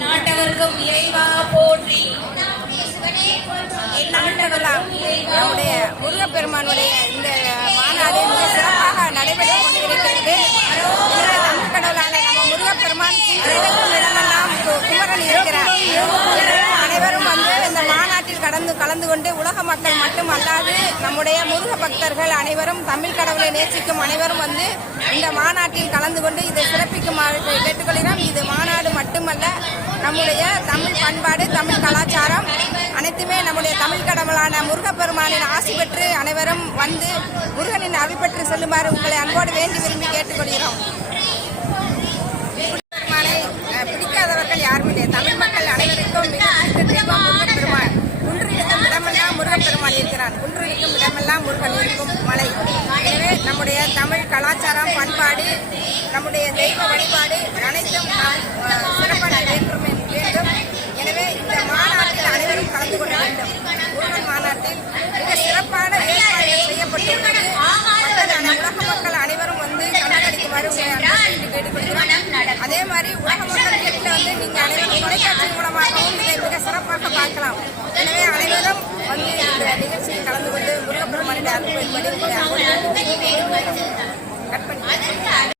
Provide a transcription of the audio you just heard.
நாட்டவர்க்கும் இறைவா போற்றி நான்முகனே நம்முடைய முருகப்பெருமானுடைய இந்த மாநாடு மிக சிறப்பாக நடைபெற்றுக் கொண்டிருக்கிறது. தமிழ் கடவுளான நம்ம முருகப்பெருமான் கடந்து கலந்து கொண்டு உலக மக்கள் மட்டுமல்லாது நம்முடைய முருக பக்தர்கள் அனைவரும் தமிழ் கடவுளை நேசிக்கும் அனைவரும் வந்து இந்த மாநாட்டில் கலந்து கொண்டு இதை சிறப்பிக்குமாறு கேட்டுக்கொள்கிறோம். இது மாநாடு மட்டுமல்ல நம்முடைய தமிழ் பண்பாடு தமிழ் கலாச்சாரம் அனைத்துமே நம்முடைய தமிழ் கடவுளான முருகப்பெருமானின் ஆசி பெற்று அனைவரும் வந்து முருகனின் அருள் பெற்று செல்லுமாறு உங்களை அன்போடு வேண்டி விரும்பி கேட்டுக்கொள்கிறோம். முருகப்பெருமான் இருக்கிறான் இடமெல்லாம் முருகன் இருக்கும் மலை. எனவே நம்முடைய தமிழ் கலாச்சாரம் பண்பாடு நம்முடைய தெய்வ வழிபாடு அனைத்தும் நாம் சிறப்பான வேண்டும் வேண்டும். எனவே இந்த மாநாட்டில் அனைவரும் கலந்து கொள்ள வேண்டும். முருகன் மாநாட்டில் மிக சிறப்பான ஏற்பாடுகள் செய்யப்பட்டுள்ளது. உலக மக்கள் அனைவரும் வந்து கண்டுகளிக்குமாறு உங்களை கேட்டுக்கொள்கிறோம். அதே மாதிரி உலக மக்கள் வீட்டில் வந்து நீங்க அனைவரும் தொலைக்காட்சி மூலமாகவும் இதை மிக சிறப்பாக வெளிப்படுகிறார்